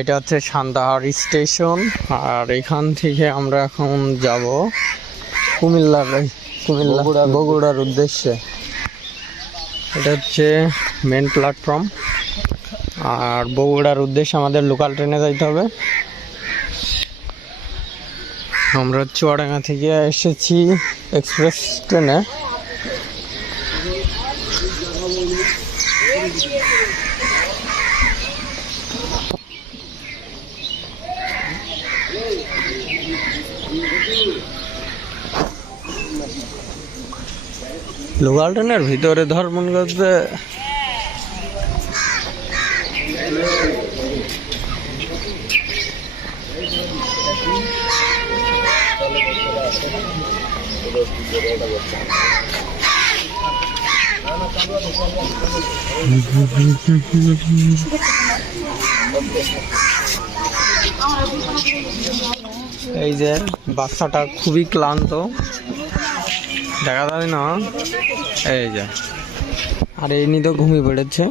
এটা হচ্ছে সান্দাহার স্টেশন আর এখান থেকে আমরা এখন যাব কুমিল্লার কুমিল্লা বগুড়ার উদ্দেশ্যে। এটা হচ্ছে মেন প্ল্যাটফর্ম আর বগুড়ার উদ্দেশ্যে আমাদের লোকাল ট্রেনে যাইতে হবে। আমরা চুয়াডাঙ্গা থেকে এসেছি এক্সপ্রেস ট্রেনে লোকাল ট্রেনের ভিতরে ধর মনে করতে এই যে বাচ্চাটা খুবই ক্লান্ত। দেখা যাবে না। এই যে। আর এই নিয়ে তো ঘুমিয়ে পড়েছে।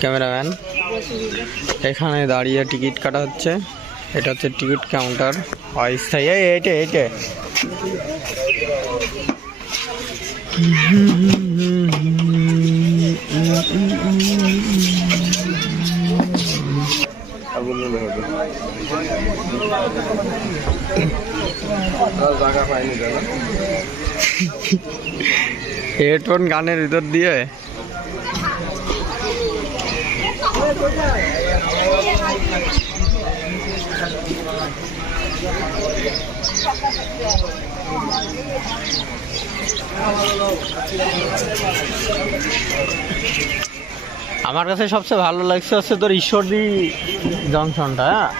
ক্যামেরাম্যান, এখানে দাঁড়িয়ে টিকিট কাটা হচ্ছে। এটা হচ্ছে টিকিট কাউন্টার। অস্থায়ী এই এইটে হেডফোন গানের ভিতর দিয়ে? আমার কাছে সবচেয়ে ভালো লাগছে হচ্ছে তোর ঈশ্বরদী জংশনটা হ্যাঁ?